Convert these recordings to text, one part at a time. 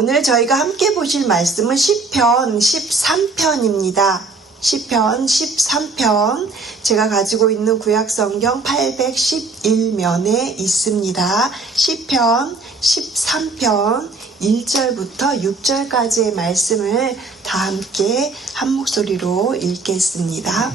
오늘 저희가 함께 보실 말씀은 시편 13편입니다. 시편 13편, 제가 가지고 있는 구약성경 811면에 있습니다. 시편 13편 1절부터 6절까지의 말씀을 다 함께 한 목소리로 읽겠습니다.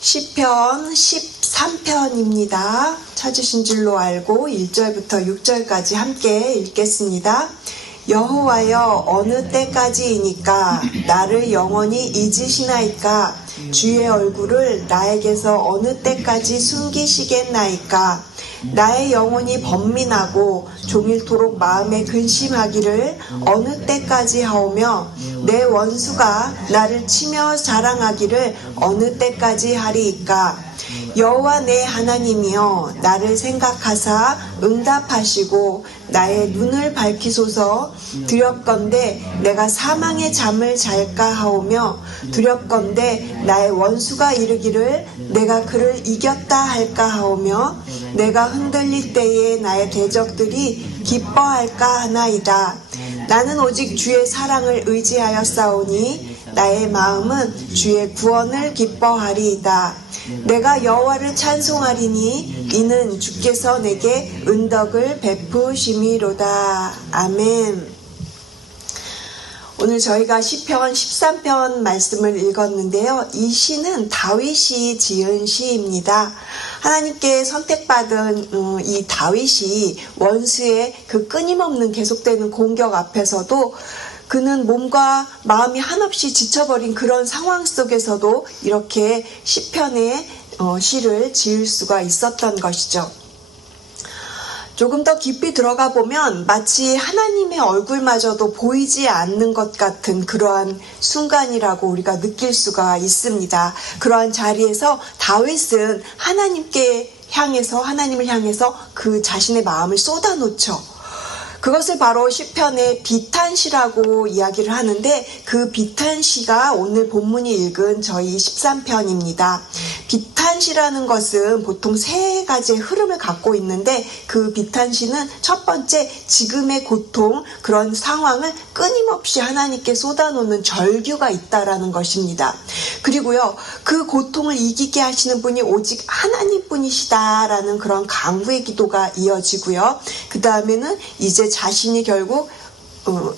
시편 13편입니다. 찾으신 줄로 알고 1절부터 6절까지 함께 읽겠습니다. 여호와여, 어느 때까지이니까 나를 영원히 잊으시나이까? 주의 얼굴을 나에게서 어느 때까지 숨기시겠나이까? 나의 영혼이 번민하고 종일토록 마음에 근심하기를 어느 때까지 하오며 내 원수가 나를 치며 자랑하기를 어느 때까지 하리이까? 여호와 내 하나님이여, 나를 생각하사 응답하시고 나의 눈을 밝히소서. 두렵건대 내가 사망의 잠을 잘까 하오며 두렵건대 나의 원수가 이르기를 내가 그를 이겼다 할까 하오며 내가 흔들릴 때에 나의 대적들이 기뻐할까 하나이다. 나는 오직 주의 사랑을 의지하여 싸우니 나의 마음은 주의 구원을 기뻐하리이다. 내가 여호와를 찬송하리니 이는 주께서 내게 은덕을 베푸심이로다. 아멘. 오늘 저희가 시편 13편 말씀을 읽었는데요. 이 시는 다윗이 지은 시입니다. 하나님께 선택받은 이 다윗이 원수의 그 끊임없는 계속되는 공격 앞에서도 그는 몸과 마음이 한없이 지쳐버린 그런 상황 속에서도 이렇게 시편의 시를 지을 수가 있었던 것이죠. 조금 더 깊이 들어가 보면 마치 하나님의 얼굴마저도 보이지 않는 것 같은 그러한 순간이라고 우리가 느낄 수가 있습니다. 그러한 자리에서 다윗은 하나님을 향해서 그 자신의 마음을 쏟아놓죠. 그것을 바로 시편의 비탄시라고 이야기를 하는데 그 비탄시가 오늘 본문이 읽은 저희 13편입니다. 비탄시라는 것은 보통 세 가지의 흐름을 갖고 있는데 그 비탄시는 첫 번째, 지금의 고통, 그런 상황을 끊임없이 하나님께 쏟아놓는 절규가 있다라는 것입니다. 그리고요, 그 고통을 이기게 하시는 분이 오직 하나님뿐이시다라는 그런 간구의 기도가 이어지고요. 그 다음에는 이제 자신이 결국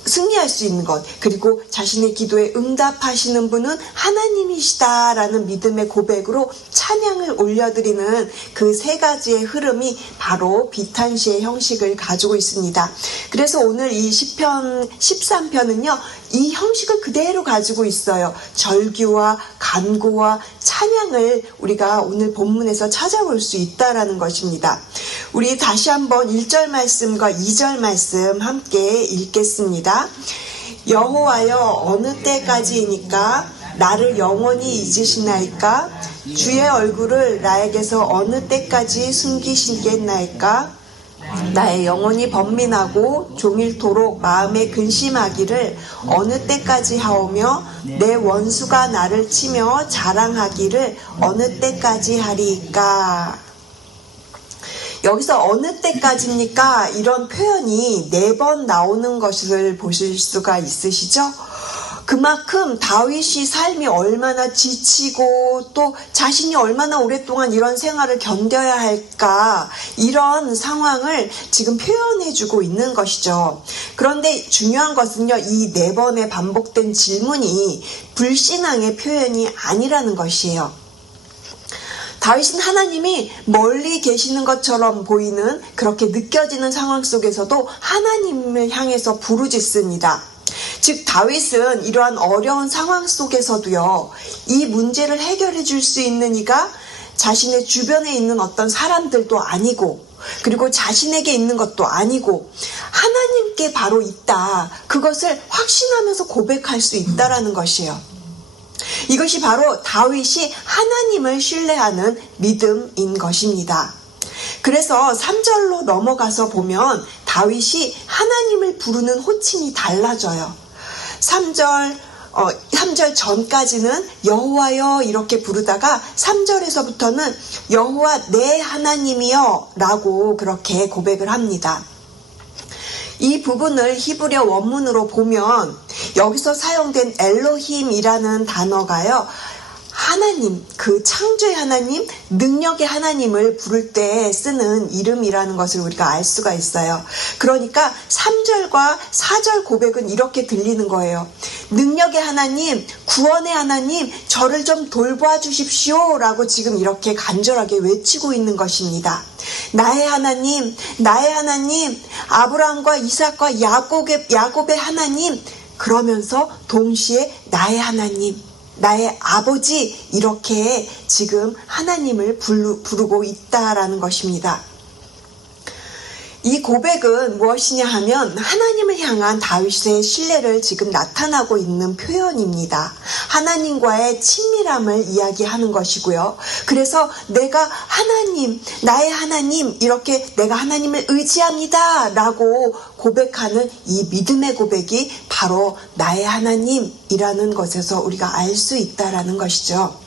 승리할 수 있는 것, 그리고 자신의 기도에 응답하시는 분은 하나님이시다라는 믿음의 고백으로 찬양을 올려드리는 그 세 가지의 흐름이 바로 비탄시의 형식을 가지고 있습니다. 그래서 오늘 이 시편 13편은요, 이 형식을 그대로 가지고 있어요. 절규와 간구와 찬양을 우리가 오늘 본문에서 찾아볼 수 있다라는 것입니다. 우리 다시 한번 1절 말씀과 2절 말씀 함께 읽겠습니다. 여호와여, 어느 때까지이니까 나를 영원히 잊으시나이까? 주의 얼굴을 나에게서 어느 때까지 숨기시겠나이까? 나의 영혼이 번민하고 종일토록 마음에 근심하기를 어느 때까지 하오며 내 원수가 나를 치며 자랑하기를 어느 때까지 하리이까? 여기서 어느 때까지입니까? 이런 표현이 4번 나오는 것을 보실 수가 있으시죠? 그만큼 다윗이 삶이 얼마나 지치고 또 자신이 얼마나 오랫동안 이런 생활을 견뎌야 할까, 이런 상황을 지금 표현해주고 있는 것이죠. 그런데 중요한 것은요, 이 4번의 반복된 질문이 불신앙의 표현이 아니라는 것이에요. 다윗은 하나님이 멀리 계시는 것처럼 보이는, 그렇게 느껴지는 상황 속에서도 하나님을 향해서 부르짖습니다. 즉 다윗은 이러한 어려운 상황 속에서도요, 이 문제를 해결해 줄 수 있는 이가 자신의 주변에 있는 어떤 사람들도 아니고, 그리고 자신에게 있는 것도 아니고 하나님께 바로 있다, 그것을 확신하면서 고백할 수 있다라는 것이에요. 이것이 바로 다윗이 하나님을 신뢰하는 믿음인 것입니다. 그래서 3절로 넘어가서 보면 다윗이 하나님을 부르는 호칭이 달라져요. 3절 전까지는 여호와여 이렇게 부르다가 3절에서부터는 여호와 내 하나님이여 라고 그렇게 고백을 합니다. 이 부분을 히브리어 원문으로 보면 여기서 사용된 엘로힘이라는 단어가요, 하나님, 그 창조의 하나님, 능력의 하나님을 부를 때 쓰는 이름이라는 것을 우리가 알 수가 있어요. 그러니까 3절과 4절 고백은 이렇게 들리는 거예요. 능력의 하나님, 구원의 하나님, 저를 좀 돌봐 주십시오 라고 지금 이렇게 간절하게 외치고 있는 것입니다. 나의 하나님, 나의 하나님, 아브라함과 이삭과 야곱의 하나님, 그러면서 동시에 나의 하나님, 나의 아버지, 이렇게 지금 하나님을 부르고 있다라는 것입니다. 이 고백은 무엇이냐 하면 하나님을 향한 다윗의 신뢰를 지금 나타나고 있는 표현입니다. 하나님과의 친밀함을 이야기하는 것이고요. 그래서 내가 하나님, 나의 하나님, 이렇게 내가 하나님을 의지합니다 라고 고백하는 이 믿음의 고백이 바로 나의 하나님이라는 것에서 우리가 알 수 있다라는 것이죠.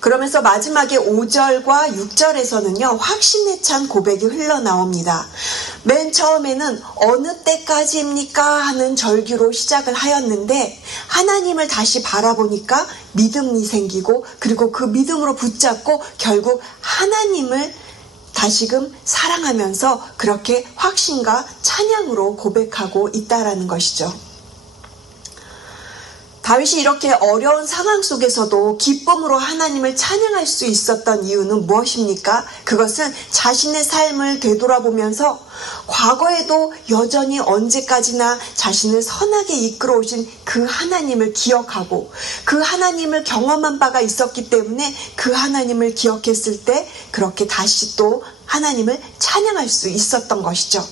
그러면서 마지막에 5절과 6절에서는요, 확신에 찬 고백이 흘러나옵니다. 맨 처음에는 어느 때까지입니까? 하는 절규로 시작을 하였는데 하나님을 다시 바라보니까 믿음이 생기고, 그리고 그 믿음으로 붙잡고 결국 하나님을 다시금 사랑하면서 그렇게 확신과 찬양으로 고백하고 있다라는 것이죠. 다윗이 이렇게 어려운 상황 속에서도 기쁨으로 하나님을 찬양할 수 있었던 이유는 무엇입니까? 그것은 자신의 삶을 되돌아보면서 과거에도 여전히 언제까지나 자신을 선하게 이끌어 오신 그 하나님을 기억하고 그 하나님을 경험한 바가 있었기 때문에 그 하나님을 기억했을 때 그렇게 다시 또 하나님을 찬양할 수 있었던 것이죠.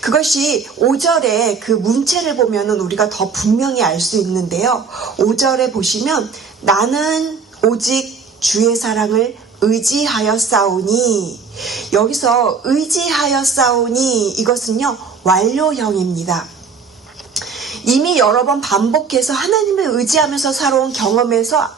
그것이 5절의 그 문체를 보면은 우리가 더 분명히 알 수 있는데요. 5절에 보시면 나는 오직 주의 사랑을 의지하여 싸우니, 여기서 의지하여 싸우니 이것은요 완료형입니다. 이미 여러 번 반복해서 하나님을 의지하면서 살아온 경험에서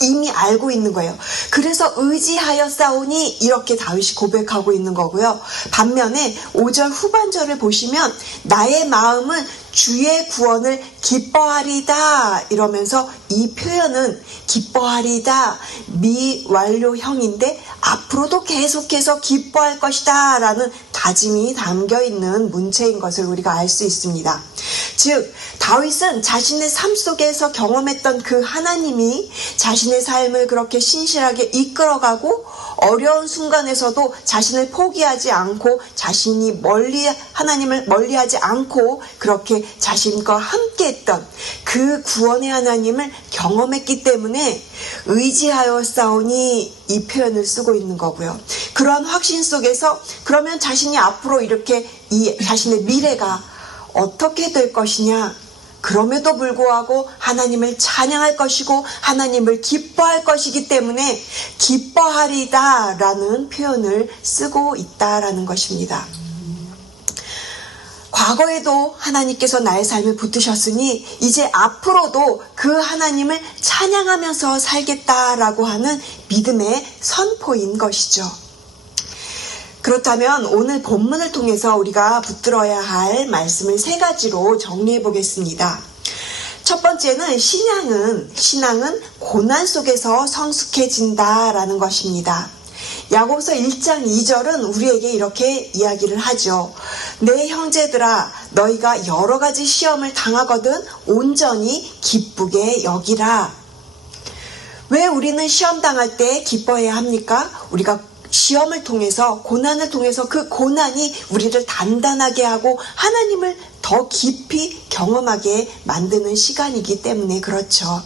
이미 알고 있는 거예요. 그래서 의지하여 싸우니 이렇게 다윗이 고백하고 있는 거고요. 반면에 5절 후반절을 보시면 나의 마음은 주의 구원을 기뻐하리다 이러면서 이 표현은 기뻐하리다 미완료형인데 앞으로도 계속해서 기뻐할 것이다 라는 다짐이 담겨있는 문체인 것을 우리가 알 수 있습니다. 즉 다윗은 자신의 삶 속에서 경험했던 그 하나님이 자신의 삶을 그렇게 신실하게 이끌어가고 어려운 순간에서도 자신을 포기하지 않고 자신이 하나님을 멀리하지 않고 그렇게 자신과 함께했던 그 구원의 하나님을 경험했기 때문에 의지하여 싸우니 이 표현을 쓰고 있는 거고요. 그런 확신 속에서 그러면 자신이 앞으로 이렇게 이 자신의 미래가 어떻게 될 것이냐, 그럼에도 불구하고 하나님을 찬양할 것이고 하나님을 기뻐할 것이기 때문에 기뻐하리다 라는 표현을 쓰고 있다라는 것입니다. 과거에도 하나님께서 나의 삶을 붙드셨으니 이제 앞으로도 그 하나님을 찬양하면서 살겠다라고 하는 믿음의 선포인 것이죠. 그렇다면 오늘 본문을 통해서 우리가 붙들어야 할 말씀을 세 가지로 정리해 보겠습니다. 첫 번째는 신앙은 고난 속에서 성숙해진다라는 것입니다. 야고보서 1장 2절은 우리에게 이렇게 이야기를 하죠. 내 형제들아 너희가 여러 가지 시험을 당하거든 온전히 기쁘게 여기라. 왜 우리는 시험 당할 때 기뻐해야 합니까? 우리가 시험을 통해서 고난을 통해서 그 고난이 우리를 단단하게 하고 하나님을 더 깊이 경험하게 만드는 시간이기 때문에 그렇죠.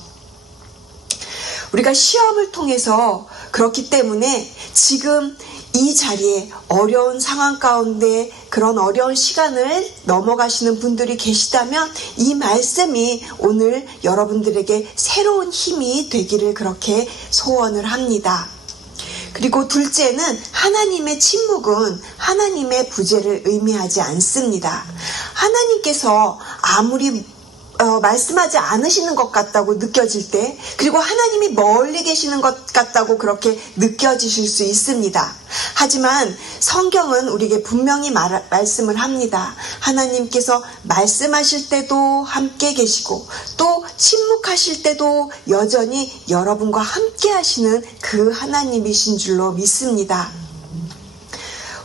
우리가 시험을 통해서 그렇기 때문에 지금 이 자리에 어려운 상황 가운데 그런 어려운 시간을 넘어가시는 분들이 계시다면 이 말씀이 오늘 여러분들에게 새로운 힘이 되기를 그렇게 소원을 합니다. 그리고 둘째는 하나님의 침묵은 하나님의 부재를 의미하지 않습니다. 하나님께서 아무리 말씀하지 않으시는 것 같다고 느껴질 때, 그리고 하나님이 멀리 계시는 것 같다고 그렇게 느껴지실 수 있습니다. 하지만 성경은 우리에게 분명히 말씀을 합니다. 하나님께서 말씀하실 때도 함께 계시고 또 침묵하실 때도 여전히 여러분과 함께 하시는 그 하나님이신 줄로 믿습니다.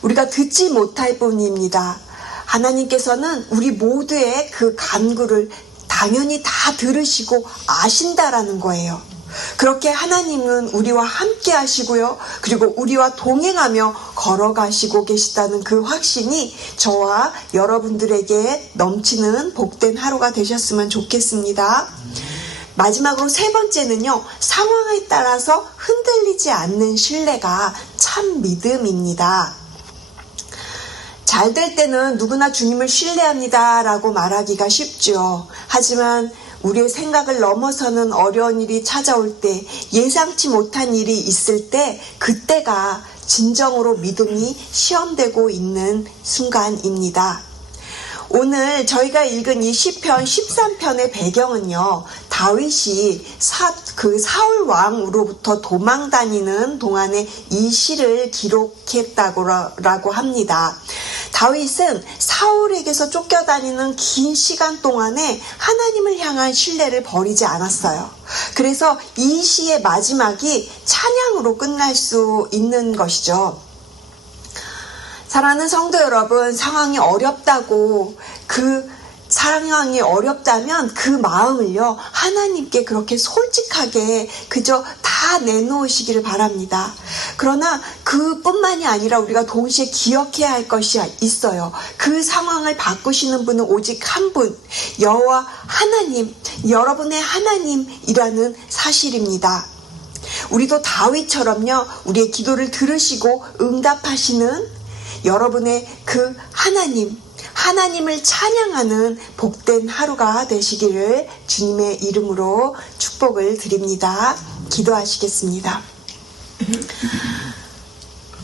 우리가 듣지 못할 뿐입니다. 하나님께서는 우리 모두의 그 간구를 당연히 다 들으시고 아신다라는 거예요. 그렇게 하나님은 우리와 함께 하시고요. 그리고 우리와 동행하며 걸어가시고 계시다는 그 확신이 저와 여러분들에게 넘치는 복된 하루가 되셨으면 좋겠습니다. 마지막으로 세 번째는요. 상황에 따라서 흔들리지 않는 신뢰가 참 믿음입니다. 잘 될 때는 누구나 주님을 신뢰합니다 라고 말하기가 쉽죠. 하지만 우리의 생각을 넘어서는 어려운 일이 찾아올 때, 예상치 못한 일이 있을 때, 그때가 진정으로 믿음이 시험되고 있는 순간입니다. 오늘 저희가 읽은 이 시편 13편의 배경은요, 다윗이 사울 왕으로부터 도망 다니는 동안에 이 시를 기록했다고 합니다. 다윗은 사울에게서 쫓겨다니는 긴 시간 동안에 하나님을 향한 신뢰를 버리지 않았어요. 그래서 이 시의 마지막이 찬양으로 끝날 수 있는 것이죠. 사랑하는 성도 여러분, 상황이 어렵다면 그 마음을요, 하나님께 그렇게 솔직하게 그저 다 내놓으시기를 바랍니다. 그러나 그뿐만이 아니라 우리가 동시에 기억해야 할 것이 있어요. 그 상황을 바꾸시는 분은 오직 한 분, 여호와 하나님, 여러분의 하나님이라는 사실입니다. 우리도 다윗처럼요, 우리의 기도를 들으시고 응답하시는 여러분의 그 하나님을 찬양하는 복된 하루가 되시기를 주님의 이름으로 축복을 드립니다. 기도하시겠습니다.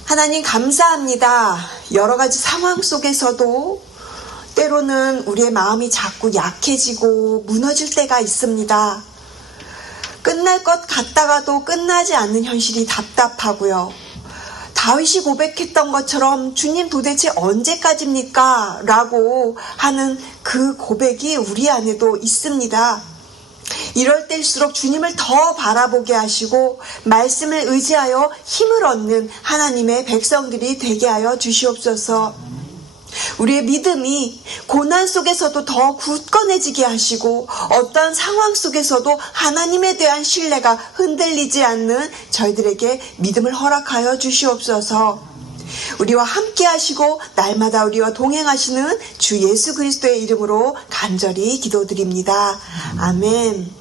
하나님 감사합니다. 여러 가지 상황 속에서도 때로는 우리의 마음이 자꾸 약해지고 무너질 때가 있습니다. 끝날 것 같다가도 끝나지 않는 현실이 답답하고요. 다윗이 고백했던 것처럼 주님 도대체 언제까지입니까? 라고 하는 그 고백이 우리 안에도 있습니다. 이럴 때일수록 주님을 더 바라보게 하시고 말씀을 의지하여 힘을 얻는 하나님의 백성들이 되게 하여 주시옵소서. 우리의 믿음이 고난 속에서도 더 굳건해지게 하시고 어떤 상황 속에서도 하나님에 대한 신뢰가 흔들리지 않는 저희들에게 믿음을 허락하여 주시옵소서. 우리와 함께 하시고 날마다 우리와 동행하시는 주 예수 그리스도의 이름으로 간절히 기도드립니다. 아멘.